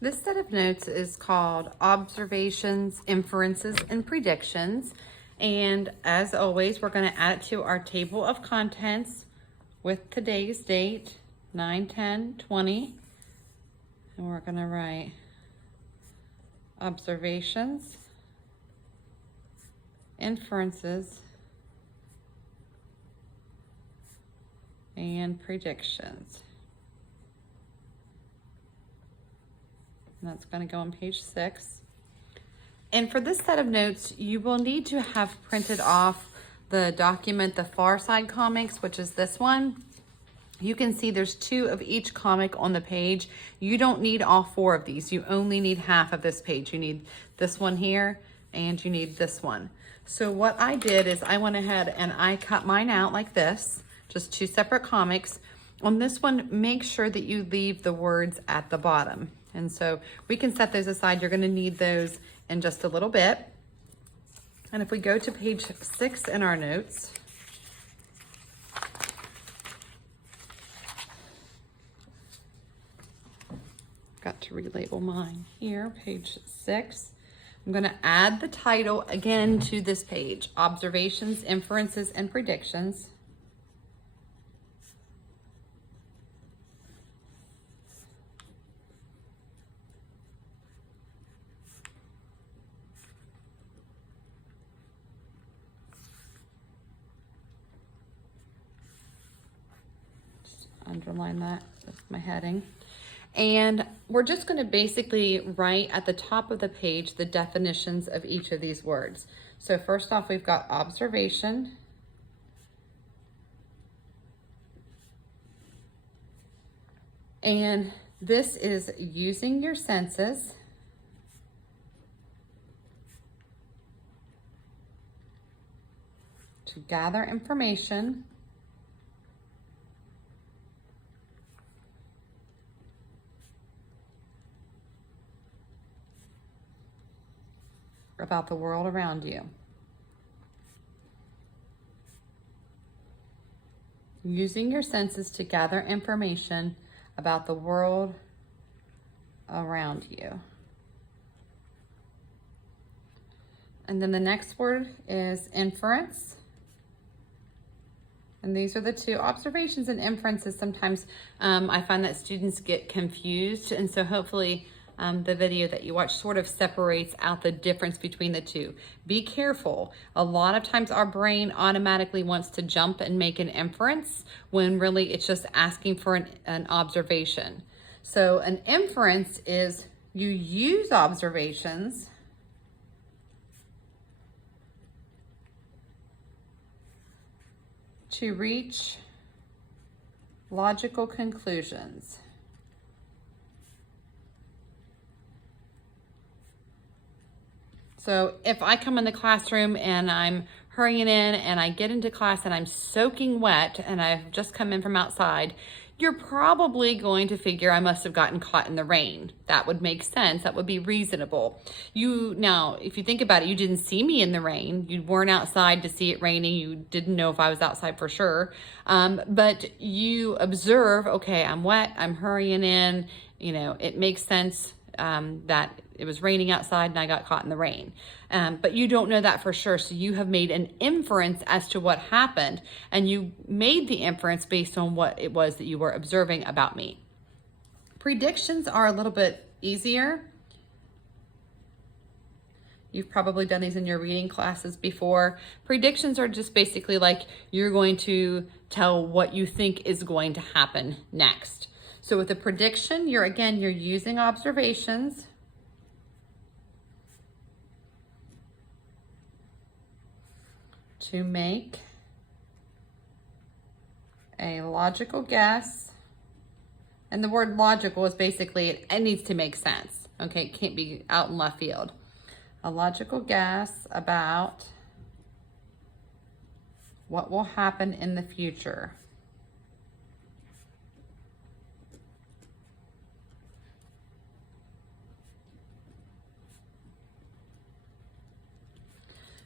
This set of notes is called Observations, Inferences, and Predictions. And as always, we're going to add it to our table of contents with today's date, 9/10/20. And we're going to write observations, inferences, and predictions. And that's going to go on page 6. And for this set of notes, you will need to have printed off the document, the Far Side Comics, which is this one. You can see there's 2 of each comic on the page. You don't need all 4 of these. You only need half of this page. You need this one here and you need this one. So what I did is I went ahead and I cut mine out like this, just 2 separate comics. On this one, make sure that you leave the words at the bottom. And so we can set those aside. You're going to need those in just a little bit. And if we go to page 6 in our notes, got to relabel mine here, page 6. I'm going to add the title again to this page, Observations, Inferences, and Predictions. Underline that with my heading. And we're just going to basically write at the top of the page the definitions of each of these words. So first off, we've got observation. And this is using your senses. To gather information. About the world around you. Using your senses to gather information about the world around you. And then the next word is inference. And these are the 2 observations and inferences. Sometimes I find that students get confused, and so hopefully the video that you watch sort of separates out the difference between the 2. Be careful. A lot of times our brain automatically wants to jump and make an inference when really it's just asking for an observation. So an inference is you use observations to reach logical conclusions. So if I come in the classroom and I'm hurrying in and I get into class and I'm soaking wet and I've just come in from outside, you're probably going to figure I must have gotten caught in the rain. That would make sense. That would be reasonable. Now, if you think about it, you didn't see me in the rain. You weren't outside to see it raining. You didn't know if I was outside for sure. But you observe, okay, I'm wet, I'm hurrying in, it makes sense that it was raining outside and I got caught in the rain. But you don't know that for sure. So you have made an inference as to what happened, and you made the inference based on what it was that you were observing about me. Predictions are a little bit easier. You've probably done these in your reading classes before. Predictions are just basically like you're going to tell what you think is going to happen next. So with a prediction, you're using observations. To make a logical guess. And the word logical is basically, it needs to make sense. Okay, it can't be out in left field. A logical guess about what will happen in the future.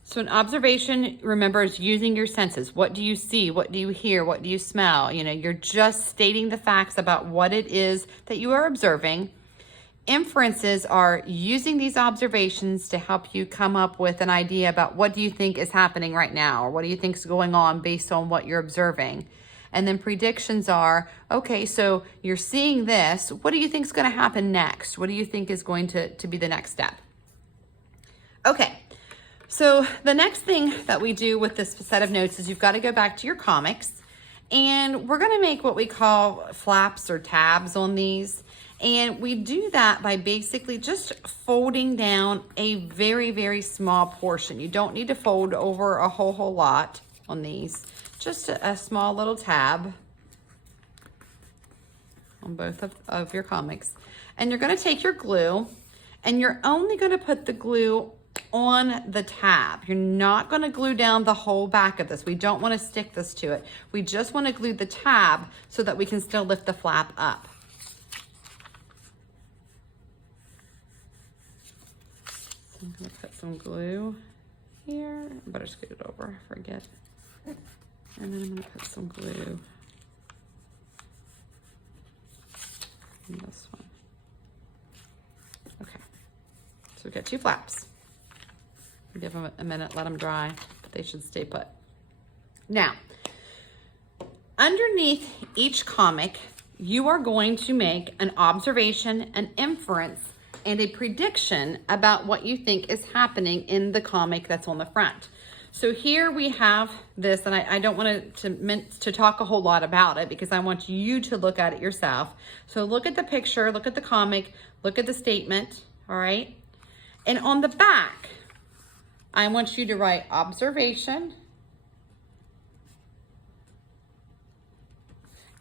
So an observation, remember, is using your senses. What do you see? What do you hear? What do you smell? You're just stating the facts about what it is that you are observing. Inferences are using these observations to help you come up with an idea about what do you think is happening right now, or what do you think is going on based on what you're observing. And then predictions are, okay, so you're seeing this. What do you think is going to happen next? What do you think is going to be the next step? Okay, so the next thing that we do with this set of notes is you've got to go back to your comics, and we're going to make what we call flaps or tabs on these. And we do that by basically just folding down a very, very small portion. You don't need to fold over a whole lot on these. Just a small little tab on both of your comics. And you're going to take your glue, and you're only going to put the glue on the tab. You're not going to glue down the whole back of this. We don't want to stick this to it. We just want to glue the tab so that we can still lift the flap up. I'm going to put some glue here. I better scoot it over, I forget. And then I'm going to put some glue in this one. Okay, so we've got two flaps. Give them a minute, let them dry, but they should stay put. Now, underneath each comic, you are going to make an observation, an inference, and a prediction about what you think is happening in the comic that's on the front. So here we have this, and I don't want to talk a whole lot about it because I want you to look at it yourself. So look at the picture, look at the comic, look at the statement, all right? And on the back, I want you to write observation,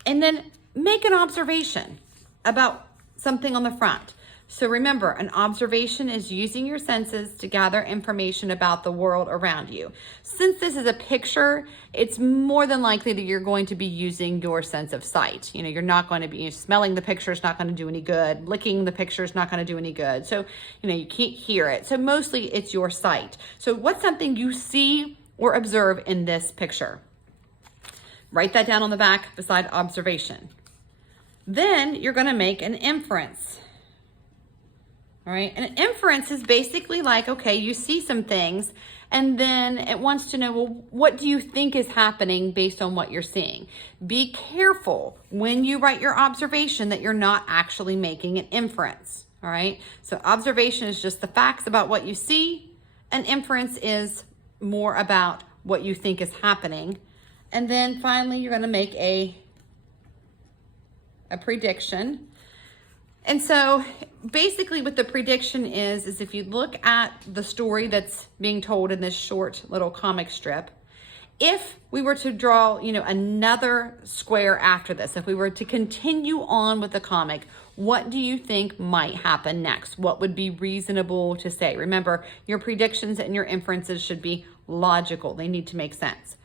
and then make an observation about something on the front. So remember, an observation is using your senses to gather information about the world around you. Since this is a picture, it's more than likely that you're going to be using your sense of sight. You know, you're not going to be smelling the picture is not going to do any good. Licking the picture is not going to do any good. So, you know, you can't hear it. So mostly it's your sight. So what's something you see or observe in this picture? Write that down on the back beside observation. Then you're going to make an inference. All right, and an inference is basically like, okay, you see some things, and then it wants to know, well, what do you think is happening based on what you're seeing? Be careful when you write your observation that you're not actually making an inference, all right? So observation is just the facts about what you see, and inference is more about what you think is happening. And then finally, you're gonna make a prediction. And so basically what the prediction is if you look at the story that's being told in this short little comic strip, if we were to draw, you know, another square after this, if we were to continue on with the comic, what do you think might happen next? What would be reasonable to say? Remember, your predictions and your inferences should be logical. They need to make sense.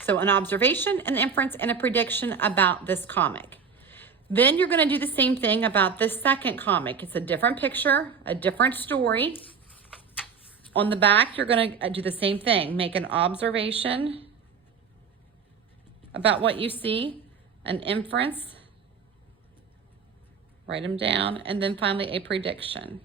So an observation, an inference, and a prediction about this comic. Then you're going to do the same thing about this second comic. It's a different picture, a different story. On the back, you're going to do the same thing. Make an observation about what you see, an inference, write them down, and then finally a prediction.